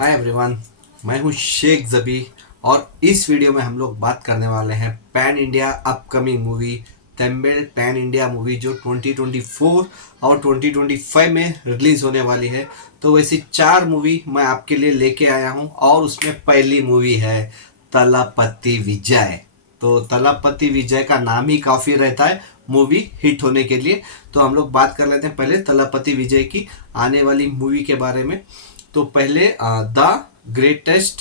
Hi everyone, मैं हूं शेख जबी और इस वीडियो में हम लोग बात करने वाले हैं pan India upcoming movie Tamil pan India movie जो 2024 और 2025 में रिलीज होने वाली है। तो वैसी चार मूवी मैं आपके लिए लेके आया हूं और उसमें पहली मूवी है तलापति विजय। तो तलापति विजय का नाम ही काफ़ी रहता है मूवी हिट होने के लिए। तो हम लोग बात कर लेते हैं पहले तलापति विजय की आने वाली मूवी के बारे में। तो पहले द ग्रेटेस्ट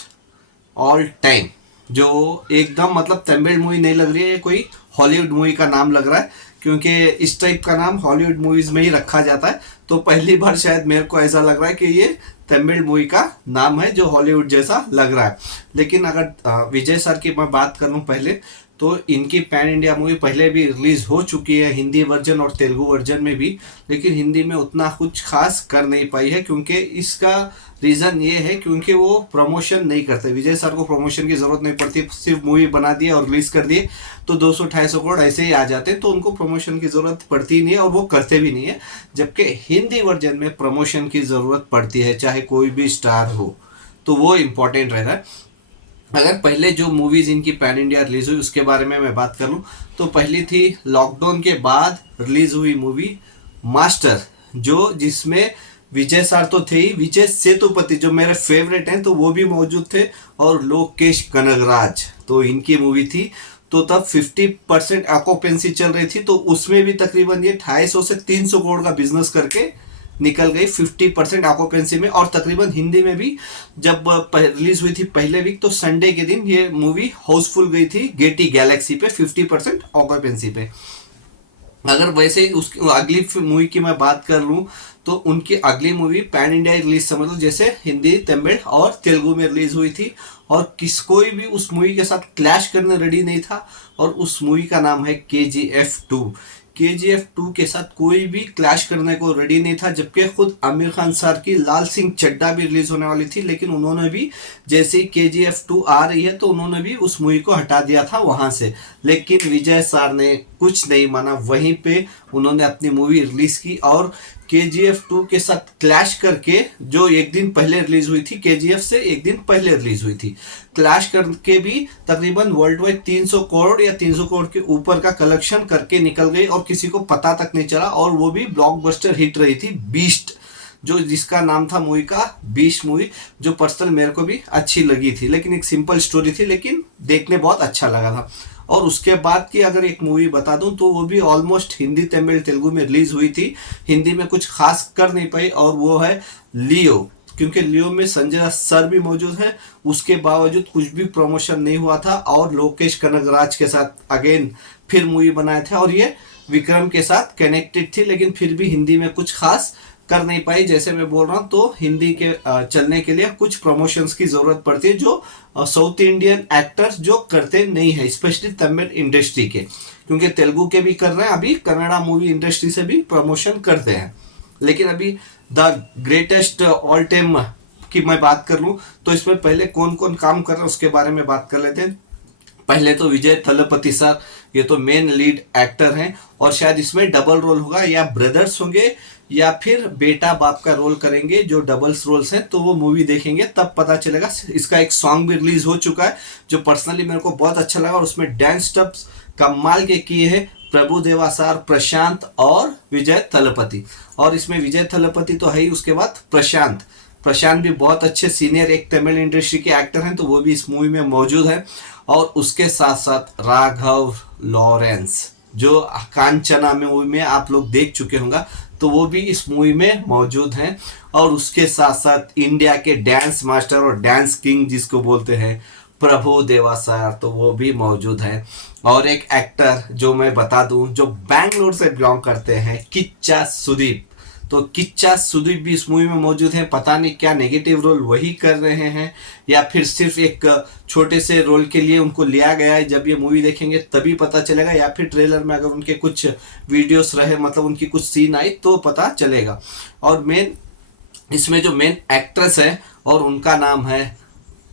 ऑल टाइम, जो एकदम मतलब तमिल मूवी नहीं लग रही है, ये कोई हॉलीवुड मूवी का नाम लग रहा है क्योंकि इस टाइप का नाम हॉलीवुड मूवीज में ही रखा जाता है। तो पहली बार शायद मेरे को ऐसा लग रहा है कि ये तमिल मूवी का नाम है जो हॉलीवुड जैसा लग रहा है। लेकिन अगर विजय सर की मैं बात करूं पहले, तो इनकी पैन इंडिया मूवी पहले भी रिलीज हो चुकी है, हिंदी वर्जन और तेलुगु वर्जन में भी। लेकिन हिंदी में उतना कुछ खास कर नहीं पाई है क्योंकि इसका रीज़न ये है क्योंकि वो प्रमोशन नहीं करते। विजय सर को प्रमोशन की ज़रूरत नहीं पड़ती, सिर्फ मूवी बना दिए और रिलीज़ कर दिए तो 200-250 करोड़ ऐसे ही आ जाते हैं। तो उनको प्रमोशन की ज़रूरत पड़ती नहीं है और वो करते भी नहीं है। जबकि हिंदी वर्जन में प्रमोशन की ज़रूरत पड़ती है, चाहे कोई भी स्टार हो, तो वो इम्पोर्टेंट रहता है। अगर पहले जो मूवीज़ इनकी पैन इंडिया रिलीज़ हुई उसके बारे में मैं बात करूं, तो पहली थी लॉकडाउन के बाद रिलीज़ हुई मूवी मास्टर, जो जिसमें विजय सर तो थे ही, विजय सेतुपति जो मेरे फेवरेट हैं तो वो भी मौजूद थे, और लोकेश कनगराज, तो इनकी मूवी थी। तो तब 50% ऑक्यूपेंसी चल रही थी, तो उसमें भी तकरीबन ये 250 से 300 करोड़ का बिजनेस करके निकल गई 50% ऑक्यूपेंसी में। और तकरीबन हिंदी में भी जब रिलीज हुई थी पहले वीक, तो संडे के दिन ये मूवी हाउसफुल गई थी गेटी गैलेक्सी पे 50% ऑक्यूपेंसी पे। अगर वैसे ही उसकी अगली मूवी की मैं बात कर लूँ, तो उनकी अगली मूवी पैन इंडिया रिलीज समझ लो, जैसे हिंदी तमिल और तेलुगु में रिलीज हुई थी, और कोई भी उस मूवी के साथ क्लैश करने रेडी नहीं था। और उस मूवी का नाम है KGF 2। KGF 2 के साथ कोई भी क्लैश करने को रेडी नहीं था, जबकि खुद आमिर खान सर की लाल सिंह चड्ढा भी रिलीज होने वाली थी। लेकिन उन्होंने भी जैसे ही KGF 2 आ रही है तो उन्होंने भी उस मूवी को हटा दिया था वहां से। लेकिन विजय सर ने कुछ नहीं माना, वहीं पे उन्होंने अपनी मूवी रिलीज की। और KGF 2 के साथ क्लैश करके, जो एक दिन पहले रिलीज हुई थी, KGF से एक दिन पहले रिलीज हुई थी, क्लैश करके भी तकरीबन वर्ल्ड वाइड 300 करोड़ या 300 करोड़ के ऊपर का कलेक्शन करके निकल गई और किसी को पता तक नहीं चला। और वो भी ब्लॉकबस्टर हिट रही थी बीस्ट, जो जिसका नाम था मूवी का बीस्ट मूवी, जो पर्सनल मेरे को भी अच्छी लगी थी। लेकिन एक सिंपल स्टोरी थी, लेकिन देखने बहुत अच्छा लगा था। और उसके बाद की अगर एक मूवी बता दूं, तो वो भी ऑलमोस्ट हिंदी तमिल तेलुगु में रिलीज हुई थी, हिंदी में कुछ खास कर नहीं पाई, और वो है लियो। क्योंकि लियो में संजय दत्त सर भी मौजूद हैं, उसके बावजूद कुछ भी प्रमोशन नहीं हुआ था, और लोकेश कनगराज के साथ अगेन फिर मूवी बनाए थे, और ये विक्रम के साथ कनेक्टेड थी। लेकिन फिर भी हिंदी में कुछ खास कर नहीं पाई। जैसे मैं बोल रहा हूँ, तो हिंदी के चलने के लिए कुछ प्रमोशंस की जरूरत पड़ती है, जो साउथ इंडियन एक्टर्स जो करते नहीं है, स्पेशली तमिल इंडस्ट्री के। क्योंकि तेलुगु के भी कर रहे हैं, अभी कन्नड़ा मूवी इंडस्ट्री से भी प्रमोशन करते हैं। लेकिन अभी द ग्रेटेस्ट ऑल टाइम की मैं बात कर लूँ, तो इसमें पहले कौन कौन काम कर रहे हैं उसके बारे में बात कर लेते हैं। पहले तो विजय थलपति सर, ये तो मेन लीड एक्टर हैं, और शायद इसमें डबल रोल होगा, या ब्रदर्स होंगे या फिर बेटा बाप का रोल करेंगे, जो डबल्स रोल्स हैं। तो वो मूवी देखेंगे तब पता चलेगा। इसका एक सॉन्ग भी रिलीज हो चुका है, जो पर्सनली मेरे को बहुत अच्छा लगा, और उसमें डांस स्टेप्स कमाल के किए हैं प्रभु देवा सर, प्रशांत और विजय थलपति। और इसमें विजय थलपति तो है ही, उसके बाद प्रशांत प्रशांत भी बहुत अच्छे सीनियर एक तमिल इंडस्ट्री के एक्टर हैं, तो वो भी इस मूवी में मौजूद है। और उसके साथ साथ राघव लॉरेंस, जो कांचना में मूवी में आप लोग देख चुके होंगे, तो वो भी इस मूवी में मौजूद हैं। और उसके साथ साथ इंडिया के डांस मास्टर और डांस किंग जिसको बोलते हैं प्रभु देवा सर, तो वो भी मौजूद है। और एक एक्टर जो मैं बता दूं, जो बैंगलोर से बिलोंग करते हैं, किच्चा सुदीप, तो किच्चा सुदीप भी इस मूवी में मौजूद हैं। पता नहीं क्या नेगेटिव रोल वही कर रहे हैं, या फिर सिर्फ एक छोटे से रोल के लिए उनको लिया गया है। जब ये मूवी देखेंगे तभी पता चलेगा, या फिर ट्रेलर में अगर उनके कुछ वीडियोस रहे, मतलब उनकी कुछ सीन आई, तो पता चलेगा। और मेन इसमें जो मेन एक्ट्रेस है, और उनका नाम है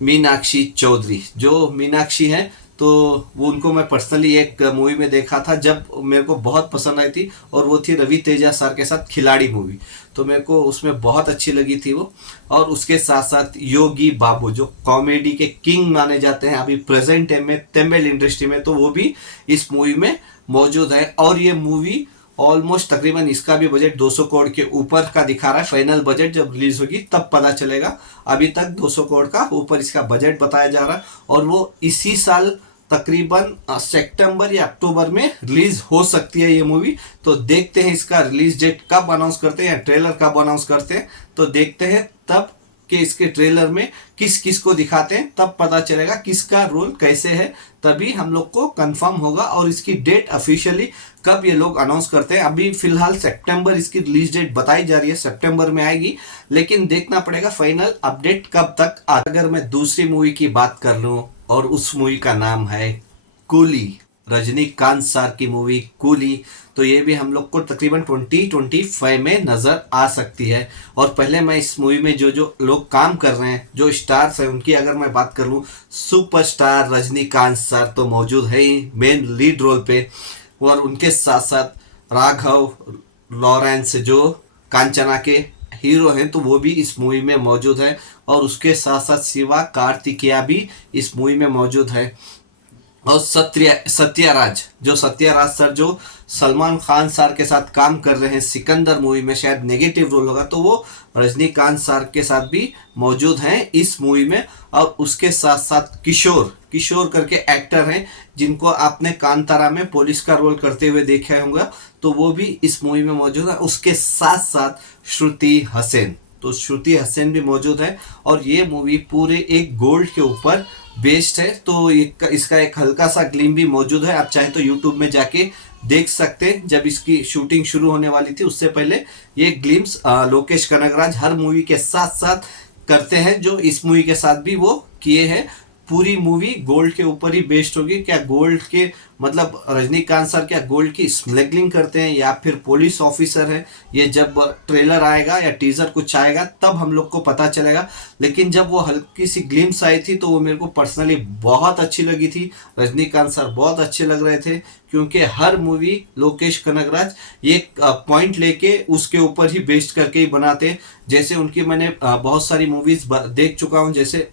मीनाक्षी चौधरी। जो मीनाक्षी है, तो वो उनको मैं पर्सनली एक मूवी में देखा था जब मेरे को बहुत पसंद आई थी, और वो थी रवि तेजा सर के साथ खिलाड़ी मूवी। तो मेरे को उसमें बहुत अच्छी लगी थी वो। और उसके साथ साथ योगी बाबू जो कॉमेडी के किंग माने जाते हैं अभी प्रेजेंट टाइम में तमिल इंडस्ट्री में, तो वो भी इस मूवी में मौजूद है। और ये मूवी ऑलमोस्ट तकरीबन इसका भी बजट 200 करोड़ के ऊपर का दिखा रहा है। फाइनल बजट जब रिलीज होगी तब पता चलेगा। अभी तक 200 करोड़ का ऊपर इसका बजट बताया जा रहा है, और वो इसी साल तकरीबन सितंबर या अक्टूबर में रिलीज हो सकती है ये मूवी। तो देखते हैं इसका रिलीज डेट कब अनाउंस करते हैं या ट्रेलर कब अनाउंस करते हैं, तो देखते हैं तब कि इसके ट्रेलर में किस किस को दिखाते हैं, तब पता चलेगा किसका रोल कैसे है, तभी हम लोग को कंफर्म होगा। और इसकी डेट ऑफिशियली कब ये लोग अनाउंस करते हैं, अभी फिलहाल सितंबर इसकी रिलीज डेट बताई जा रही है, सितंबर में आएगी, लेकिन देखना पड़ेगा फाइनल अपडेट कब तक अगर मैं दूसरी मूवी की बात कर लूँ, और उस मूवी का नाम है कूली, रजनीकांत सर की मूवी कूली। तो ये भी हम लोग को तकरीबन 2025 में नज़र आ सकती है। और पहले मैं इस मूवी में जो जो लोग काम कर रहे हैं, जो स्टार्स हैं, उनकी अगर मैं बात कर लूँ, सुपरस्टार रजनीकांत सर तो मौजूद है ही मेन लीड रोल पे, और उनके साथ साथ राघव लॉरेंस जो कांचना के हीरो हैं, तो वो भी इस मूवी में मौजूद है। और उसके साथ साथ शिवा कार्तिकेया भी इस मूवी में मौजूद है। और सत्याराज सर जो सलमान खान सर के साथ काम कर रहे हैं सिकंदर मूवी में, शायद नेगेटिव रोल होगा, तो वो रजनीकांत सर के साथ भी मौजूद हैं इस मूवी में। और उसके साथ साथ किशोर करके एक्टर हैं जिनको आपने कांतारा में पुलिस का रोल करते हुए देखा होगा, तो वो भी इस मूवी में मौजूद है। उसके साथ साथ श्रुति हसन, तो श्रुति हसन भी मौजूद है। और ये मूवी पूरे एक गोल्ड के ऊपर बेस्ड है, तो इसका एक हल्का सा ग्लिम भी मौजूद है। आप चाहे तो यूट्यूब में जाके देख सकते हैं, जब इसकी शूटिंग शुरू होने वाली थी उससे पहले ये ग्लिम्स लोकेश कनगराज हर मूवी के साथ साथ करते हैं, जो इस मूवी के साथ भी वो किए हैं। पूरी मूवी गोल्ड के ऊपर ही बेस्ड होगी। क्या गोल्ड के मतलब रजनीकांत सर क्या गोल्ड की स्मगलिंग करते हैं या फिर पुलिस ऑफिसर हैं, ये जब ट्रेलर आएगा या टीजर कुछ आएगा तब हम लोग को पता चलेगा। लेकिन जब वो हल्की सी ग्लिम्स आई थी तो वो मेरे को पर्सनली बहुत अच्छी लगी थी। रजनीकांत सर बहुत अच्छे लग रहे थे, क्योंकि हर मूवी लोकेश कनगराज एक पॉइंट लेके उसके ऊपर ही बेस्ड करके ही बनाते। जैसे उनकी मैंने बहुत सारी मूवीज देख चुका हूँ, जैसे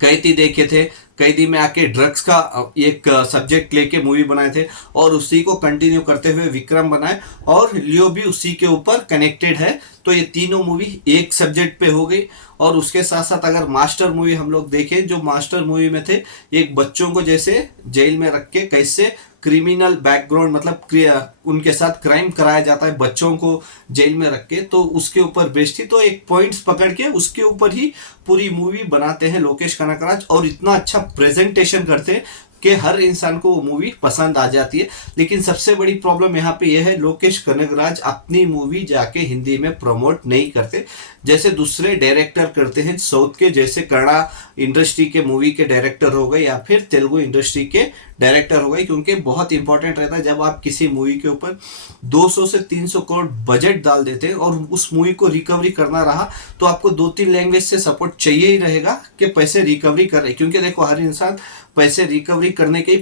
कैदी देखे थे, कैदी में आके ड्रग्स का एक सब्जेक्ट लेके मूवी बनाए थे, और उसी को कंटिन्यू करते हुए विक्रम बनाए, और लियो भी उसी के ऊपर कनेक्टेड है। तो ये तीनों मूवी एक सब्जेक्ट पे हो गई। और उसके साथ साथ अगर मास्टर मूवी हम लोग देखें, जो मास्टर मूवी में थे, एक बच्चों को जैसे जेल में रख के कैसे क्रिमिनल बैकग्राउंड मतलब उनके साथ क्राइम कराया जाता है बच्चों को जेल में रख के, तो उसके ऊपर बेस्ड थी। तो एक पॉइंट्स पकड़ के उसके ऊपर ही पूरी मूवी बनाते हैं लोकेश कनगराज, और इतना अच्छा प्रेजेंटेशन करते हैं कि हर इंसान को वो मूवी पसंद आ जाती है। लेकिन सबसे बड़ी प्रॉब्लम यहाँ पे यह है, लोकेश कनगराज अपनी मूवी जाके हिंदी में प्रमोट नहीं करते, जैसे दूसरे डायरेक्टर करते हैं साउथ के, जैसे कन्नड़ा इंडस्ट्री के मूवी के डायरेक्टर हो गए या फिर तेलुगु इंडस्ट्री के डायरेक्टर हो गए। क्योंकि बहुत इंपॉर्टेंट रहता है जब आप किसी मूवी के ऊपर 200 से 300 करोड़ बजट डाल देते हैं और उस मूवी को रिकवरी करना रहा, तो आपको 2-3 लैंग्वेज से सपोर्ट चाहिए ही रहेगा कि पैसे रिकवरी कर रहे। क्योंकि देखो हर इंसान पैसे रिकवरी करने के ही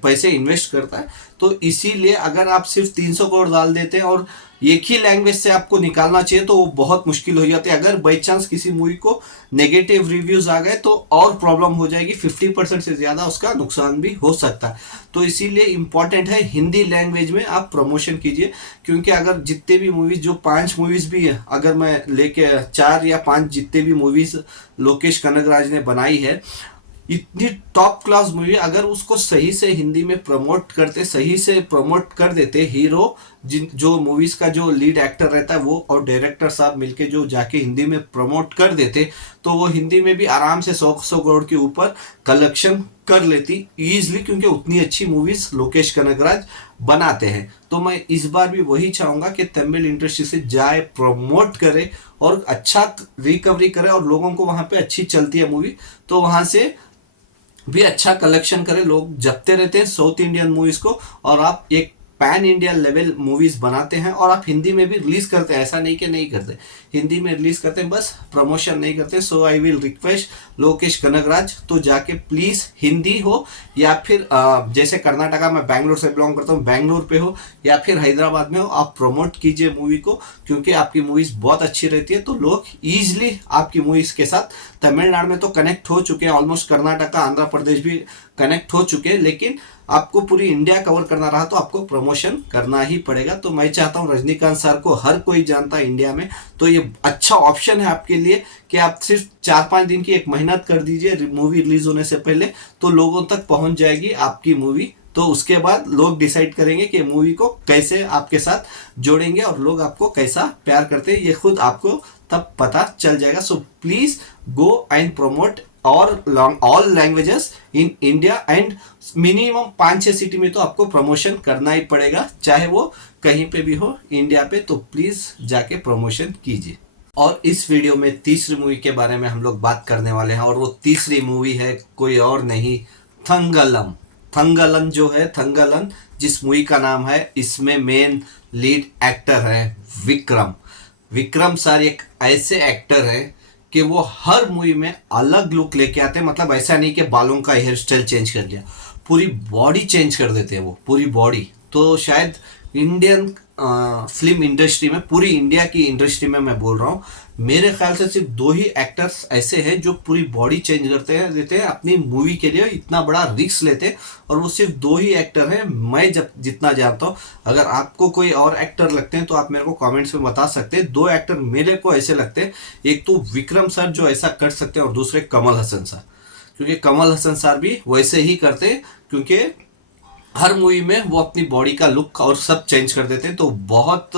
पैसे इन्वेस्ट करता है। तो इसीलिए अगर आप सिर्फ 300 करोड़ डाल देते हैं और एक ही लैंग्वेज से आपको निकालना चाहिए, तो वो बहुत मुश्किल हो जाती है। अगर बाई चांस किसी मूवी को नेगेटिव रिव्यूज आ गए तो और प्रॉब्लम हो जाएगी, 50% से ज़्यादा उसका नुकसान भी हो सकता है। तो इसीलिए इम्पॉर्टेंट है हिंदी लैंग्वेज में आप प्रमोशन कीजिए। क्योंकि अगर जितने भी मूवीज़, जो 5 मूवीज़ भी है, अगर मैं लेके 4 या 5 जितने भी मूवीज़ लोकेश कनगराज ने बनाई है, इतनी टॉप क्लास मूवी, अगर उसको सही से हिंदी में प्रमोट करते, सही से प्रमोट कर देते हीरो, जो मूवीज का जो लीड एक्टर रहता है वो और डायरेक्टर साहब मिलके जो जाके हिंदी में प्रमोट कर देते, तो वो हिंदी में भी आराम से 100 करोड़ के ऊपर कलेक्शन कर लेती ईजिली। क्योंकि उतनी अच्छी मूवीज लोकेश कनगराज बनाते हैं। तो मैं इस बार भी वही चाहूँगा कि तमिल इंडस्ट्री से जाए, प्रमोट करे और अच्छा रिकवरी करे, और लोगों को वहाँ पे अच्छी चलती है मूवी तो वहाँ से भी अच्छा कलेक्शन करें। लोग जपते रहते हैं साउथ इंडियन मूवीज को, और आप एक पैन इंडिया लेवल मूवीज बनाते हैं और आप हिंदी में भी रिलीज करते हैं, ऐसा नहीं कि नहीं करते, हिंदी में रिलीज करते हैं, बस प्रमोशन नहीं करते। So I will request Lokesh Kanagaraj, तो जाके प्लीज हिंदी हो या फिर जैसे कर्नाटका में बैंगलोर से बिलोंग करता हूँ, बैंगलोर पे हो या फिर हैदराबाद में हो, आप प्रमोट कीजिए मूवी को, क्योंकि आपकी मूवीज बहुत अच्छी रहती है। तो लोग ईजिली आपकी मूवीज के साथ तमिलनाडु में तो कनेक्ट हो चुके हैं, ऑलमोस्ट कर्नाटका आंध्र प्रदेश भी कनेक्ट हो चुके हैं, लेकिन आपको पूरी इंडिया कवर करना रहा तो आपको प्रमोशन करना ही पड़ेगा। तो मैं चाहता हूँ रजनीकांत सर को हर कोई जानता है इंडिया में, तो ये अच्छा ऑप्शन है आपके लिए कि आप सिर्फ 4-5 दिन की एक मेहनत कर दीजिए मूवी रिलीज होने से पहले, तो लोगों तक पहुंच जाएगी आपकी मूवी। तो उसके बाद लोग डिसाइड करेंगे कि मूवी को कैसे आपके साथ जोड़ेंगे और लोग आपको कैसा प्यार करते हैं, ये खुद आपको तब पता चल जाएगा। So please go and promote all languages in India and minimum 5-6 city में तो आपको प्रमोशन करना ही पड़ेगा, चाहे वो कहीं पे भी हो इंडिया पे, तो प्लीज जाके प्रमोशन कीजिए। और इस वीडियो में तीसरी मूवी के बारे में हम लोग बात करने वाले हैं, और वो तीसरी मूवी है कोई और नहीं, थंगलम। थंगलन जो है, थंगलन जिस मूवी का नाम है, इसमें मेन लीड एक्टर है विक्रम। विक्रम सर एक ऐसे एक्टर हैं कि वो हर मूवी में अलग लुक लेके आते हैं, मतलब ऐसा नहीं कि बालों का हेयर स्टाइल चेंज कर लिया, पूरी बॉडी चेंज कर देते हैं वो, पूरी बॉडी। तो शायद इंडियन फिल्म इंडस्ट्री में, पूरी इंडिया की इंडस्ट्री में मैं बोल रहा हूँ, मेरे ख्याल से सिर्फ 2 ही एक्टर्स ऐसे हैं जो पूरी बॉडी चेंज देते हैं अपनी मूवी के लिए, इतना बड़ा रिस्क लेते हैं, और वो सिर्फ 2 ही एक्टर हैं मैं जब जितना जानता हूँ। अगर आपको कोई और एक्टर लगते हैं तो आप मेरे को कमेंट्स में बता सकते हैं। 2 एक्टर मेरे को ऐसे लगते हैं, एक तो विक्रम सर जो ऐसा कर सकते हैं, और दूसरे कमल हसन सर, क्योंकि कमल हसन सर भी वैसे ही करते हैं, क्योंकि हर मूवी में वो अपनी बॉडी का लुक और सब चेंज कर देते हैं, तो बहुत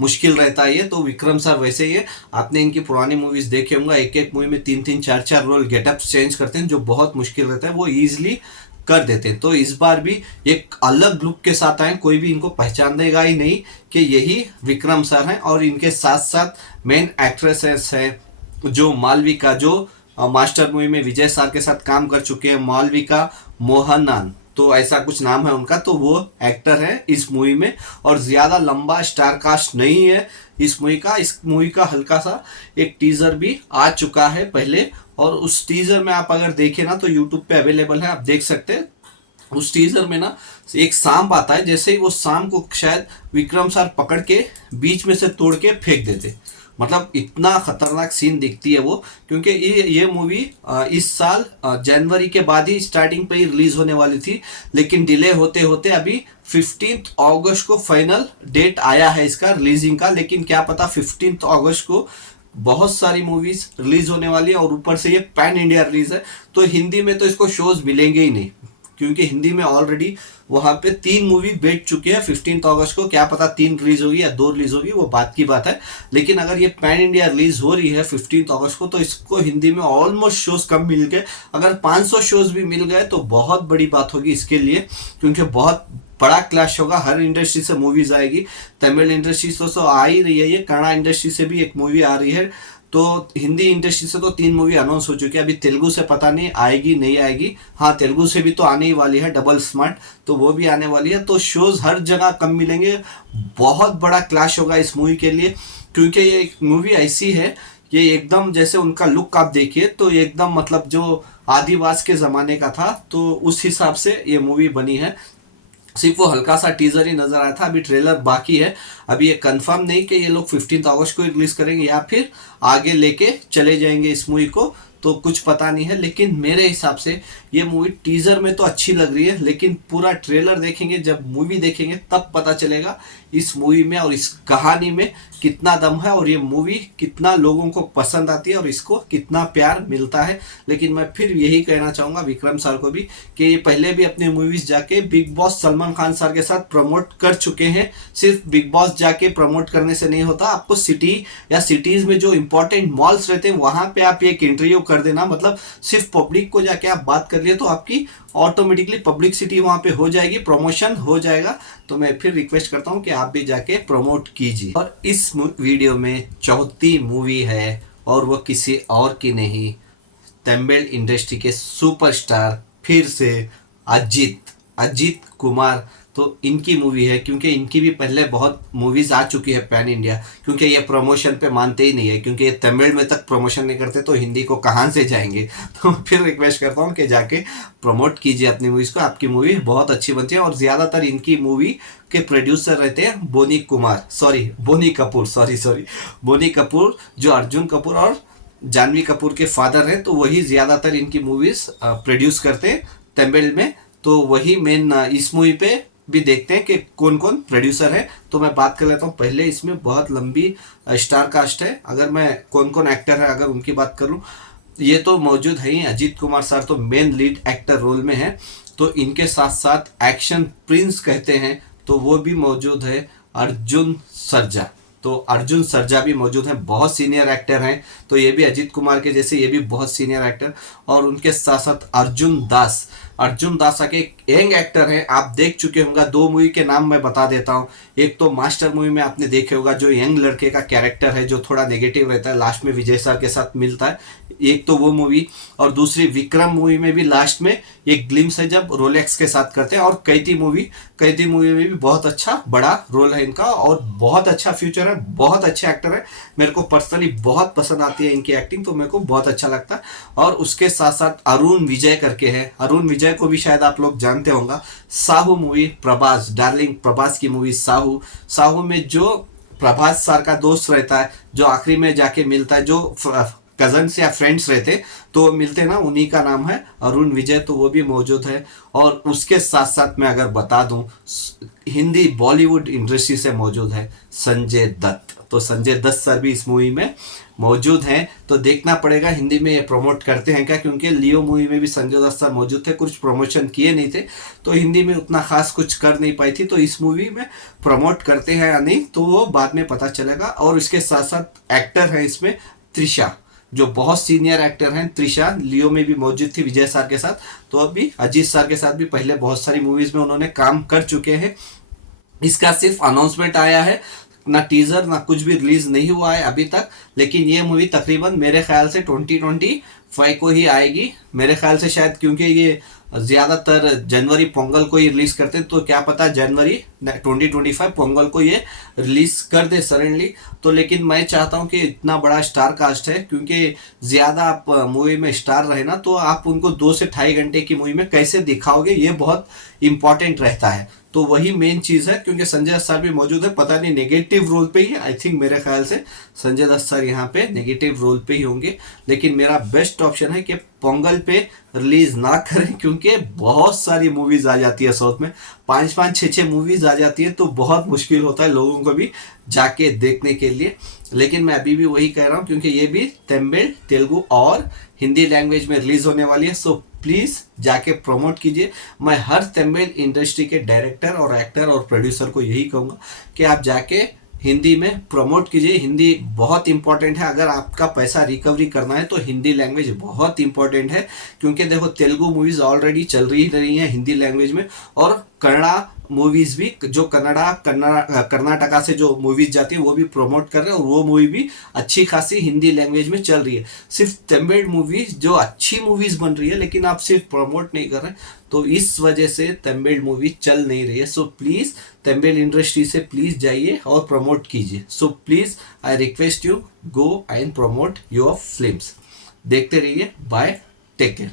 मुश्किल रहता है ये। तो विक्रम सर वैसे ही है, आपने इनकी पुरानी मूवीज देखे होंगे, एक एक मूवी में 3-3 4-4 रोल गेटअप्स चेंज करते हैं, जो बहुत मुश्किल रहता है, वो ईजिली कर देते हैं। तो इस बार भी एक अलग लुक के साथ आए, कोई भी इनको पहचानेगा ही नहीं कि यही विक्रम सर हैं। और इनके साथ साथ मेन एक्ट्रेसेस हैं जो मालविका, जो मास्टर मूवी में विजय सर के साथ काम कर चुके हैं, मालविका मोहनन, तो ऐसा कुछ नाम है उनका, तो वो एक्टर है इस मूवी में। और ज्यादा लंबा स्टार कास्ट नहीं है इस मूवी का। इस मूवी का हल्का सा एक टीजर भी आ चुका है पहले, और उस टीजर में आप अगर देखें ना तो यूट्यूब पे अवेलेबल है, आप देख सकते हैं। उस टीजर में ना एक सांप आता है, जैसे ही वो सांप को शायद विक्रम सर पकड़ के बीच में से तोड़ के फेंक देते, मतलब इतना खतरनाक सीन दिखती है वो। क्योंकि ये मूवी इस साल जनवरी के बाद ही स्टार्टिंग पे ही रिलीज होने वाली थी, लेकिन डिले होते होते अभी 15 अगस्त को फाइनल डेट आया है इसका रिलीजिंग का। लेकिन क्या पता 15 अगस्त को बहुत सारी मूवीज रिलीज होने वाली है, और ऊपर से ये पैन इंडिया रिलीज है, तो हिंदी में तो इसको शोज मिलेंगे ही नहीं, क्योंकि हिंदी में ऑलरेडी वहां पे 3 मूवी बैठ चुके हैं 15 अगस्त को। क्या पता 3 रिलीज होगी या 2 रिलीज होगी, वो बात की बात है। लेकिन अगर ये पैन इंडिया रिलीज हो रही है 15 अगस्त को, तो इसको हिंदी में ऑलमोस्ट शोज कम मिल गए। अगर 500 शोज भी मिल गए तो बहुत बड़ी बात होगी इसके लिए, क्योंकि बहुत बड़ा क्लैश होगा, हर इंडस्ट्री से मूवीज आएगी। तमिल इंडस्ट्री से तो आ ही रही है, ये कन्नड़ इंडस्ट्री से भी एक मूवी आ रही है, तो हिंदी इंडस्ट्री से तो 3 मूवी अनाउंस हो चुकी है। अभी तेलुगु से पता नहीं आएगी नहीं आएगी, हाँ तेलुगु से भी तो आने ही वाली है, डबल स्मार्ट, तो वो भी आने वाली है। तो शोज हर जगह कम मिलेंगे, बहुत बड़ा क्लैश होगा इस मूवी के लिए, क्योंकि ये मूवी ऐसी है, ये एकदम जैसे उनका लुक आप देखिए तो एकदम मतलब जो आदिवास के ज़माने का था, तो उस हिसाब से ये मूवी बनी है। सिर्फ वो हल्का सा टीजर ही नजर आया था, अभी ट्रेलर बाकी है। अभी ये कंफर्म नहीं कि ये लोग 15 अगस्त को रिलीज करेंगे या फिर आगे लेके चले जाएंगे इस मूवी को, तो कुछ पता नहीं है। लेकिन मेरे हिसाब से ये मूवी टीजर में तो अच्छी लग रही है, लेकिन पूरा ट्रेलर देखेंगे, जब मूवी देखेंगे तब पता चलेगा इस मूवी में और इस कहानी में कितना दम है, और ये मूवी कितना लोगों को पसंद आती है और इसको कितना प्यार मिलता है। लेकिन मैं फिर यही कहना चाहूँगा विक्रम सर को भी कि ये पहले भी अपनी मूवीज जाके big boss Salman Khan sir के साथ प्रमोट कर चुके हैं। सिर्फ बिग बॉस जाके प्रमोट करने से नहीं होता, आपको सिटी या सिटीज में जो इंपॉर्टेंट मॉल्स रहते हैं वहां पे आप एक इंटरव्यू कर देना, मतलब सिर्फ पब्लिक को जाके आप बात कर लिए तो आपकी ऑटोमेटिकली पब्लिसिटी वहां पे हो जाएगी, प्रमोशन हो जाएगा। तो मैं फिर रिक्वेस्ट करता हूं कि आप भी जाके प्रमोट कीजिए। और इस वीडियो में चौथी मूवी है, और वो किसी और की नहीं, तमिल इंडस्ट्री के सुपरस्टार फिर से अजीत कुमार तो इनकी मूवी है, क्योंकि इनकी भी पहले बहुत मूवीज आ चुकी है पैन इंडिया, क्योंकि ये प्रमोशन पे मानते ही नहीं है, क्योंकि ये तमिल में तक प्रमोशन नहीं करते तो हिंदी को कहाँ से जाएंगे। तो फिर रिक्वेस्ट करता हूँ कि जाके प्रमोट कीजिए अपनी मूवीज को, आपकी मूवी बहुत अच्छी बनती है। और ज़्यादातर इनकी मूवी के प्रोड्यूसर रहते हैं बोनी कपूर, सॉरी बोनी कपूर, जो अर्जुन कपूर और जानवी कपूर के फादर हैं, तो वही ज़्यादातर इनकी मूवीज प्रोड्यूस करते हैं तमिल में। तो वही मेन इस मूवी पे भी देखते हैं कि कौन कौन प्रोड्यूसर है। तो मैं बात कर लेता हूँ, पहले इसमें बहुत लंबी स्टार कास्ट है। अगर मैं कौन कौन एक्टर है अगर उनकी बात करूँ, ये तो मौजूद है ही, अजीत कुमार सर तो मेन लीड एक्टर रोल में है। तो इनके साथ साथ एक्शन प्रिंस कहते हैं तो वो भी मौजूद है अर्जुन सर्जा। तो अर्जुन सर्जा भी मौजूद हैं, बहुत सीनियर एक्टर हैं। तो ये भी अजीत कुमार के जैसे ये भी बहुत सीनियर एक्टर। और उनके साथ साथ अर्जुन दास आके एक यंग एक्टर हैं, आप देख चुके होंगे। दो मूवी के नाम मैं बता देता हूँ। एक तो मास्टर मूवी में आपने देखे होगा, जो यंग लड़के का कैरेक्टर है जो थोड़ा नेगेटिव रहता है, लास्ट में विजय सर के साथ मिलता है, एक तो वो मूवी। और दूसरी विक्रम मूवी में भी लास्ट में एक ग्लिम्स है जब रोलेक्स के साथ करते हैं। और कैदी मूवी में भी बहुत अच्छा बड़ा रोल है इनका और बहुत अच्छा फ्यूचर है, बहुत अच्छे एक्टर है। मेरे को पर्सनली बहुत पसंद आती है इनकी एक्टिंग, तो मेरे को बहुत अच्छा लगता है। और उसके साथ साथ अरुण विजय करके है, अरुण विजय को भी शायद आप लोग जानते होंगे। साहू मूवी, प्रभास, डार्लिंग प्रभास की मूवी साहू में जो प्रभास सर का दोस्त रहता है, जो आखिरी में जाके मिलता है, जो कजन्स या फ्रेंड्स रहते तो मिलते ना, उन्हीं का नाम है अरुण विजय। तो वो भी मौजूद है। और उसके साथ साथ मैं अगर बता दूं, हिंदी बॉलीवुड इंडस्ट्री से मौजूद है संजय दत्त। तो संजय दत्त सर भी इस मूवी में मौजूद हैं। तो देखना पड़ेगा हिंदी में ये प्रमोट करते हैं क्या, क्योंकि लियो मूवी में भी संजय दत्त सर मौजूद थे, कुछ प्रमोशन किए नहीं थे तो हिंदी में उतना खास कुछ कर नहीं पाई थी। तो इस मूवी में प्रमोट करते हैं या नहीं तो वो बाद में पता चलेगा। और इसके साथ साथ एक्टर हैं इसमें त्रिशा, जो बहुत सीनियर एक्टर हैं। त्रिशा लियो में भी मौजूद थी विजय सर के साथ, तो अभी अजीत सर के साथ भी पहले बहुत सारी मूवीज में उन्होंने काम कर चुके हैं। इसका सिर्फ अनाउंसमेंट आया है, ना टीजर ना कुछ भी रिलीज नहीं हुआ है अभी तक। लेकिन ये मूवी तकरीबन मेरे ख्याल से 2025 को ही आएगी मेरे ख्याल से, शायद, क्योंकि ये ज़्यादातर जनवरी पोंगल को ही रिलीज करते हैं। तो क्या पता जनवरी 2025 पोंगल को ये रिलीज कर दे सडनली। तो लेकिन मैं चाहता हूँ कि इतना बड़ा स्टार कास्ट है, क्योंकि ज़्यादा आप मूवी में स्टार रहे ना तो आप उनको 2 से 2.5 घंटे की मूवी में कैसे दिखाओगे, ये बहुत इंपॉर्टेंट रहता है। तो वही मेन चीज़ है, क्योंकि संजय दत्त सर भी मौजूद है, पता नहीं नेगेटिव रोल पे ही, आई थिंक मेरे ख्याल से संजय दत्त सर यहाँ पे नेगेटिव रोल पे ही होंगे। लेकिन मेरा बेस्ट ऑप्शन है कि पोंगल पे रिलीज ना करें, क्योंकि बहुत सारी मूवीज आ जाती है साउथ में, 5-5, 6-6 मूवीज आ जाती है, तो बहुत मुश्किल होता है लोगों को भी जाके देखने के लिए। लेकिन मैं अभी भी वही कह रहा हूँ, क्योंकि ये भी तमिल, तेलुगु और हिंदी लैंग्वेज में रिलीज होने वाली है। सो प्लीज़ जाके प्रमोट कीजिए। मैं हर तमिल इंडस्ट्री के डायरेक्टर और एक्टर और प्रोड्यूसर को यही कहूँगा कि आप जाके हिंदी में प्रमोट कीजिए। हिंदी बहुत इंपॉर्टेंट है, अगर आपका पैसा रिकवरी करना है तो हिंदी लैंग्वेज बहुत इंपॉर्टेंट है। क्योंकि देखो तेलुगु मूवीज़ ऑलरेडी चल रही हैं हिंदी लैंग्वेज में, और कन्नड़ा मूवीज़ भी, जो कर्नाटका से जो मूवीज़ जाती है वो भी प्रमोट कर रहे हैं, और वो मूवी भी अच्छी खासी हिंदी लैंग्वेज में चल रही है। सिर्फ तमिल मूवीज़ जो अच्छी मूवीज़ बन रही है, लेकिन आप सिर्फ प्रमोट नहीं कर रहे, तो इस वजह से तमिल मूवी चल नहीं रही है। सो प्लीज़ तमिल इंडस्ट्री से प्लीज़ जाइए और प्रमोट कीजिए। So please I request you, go and promote your films. देखते रहिए, बाय, टेक केयर।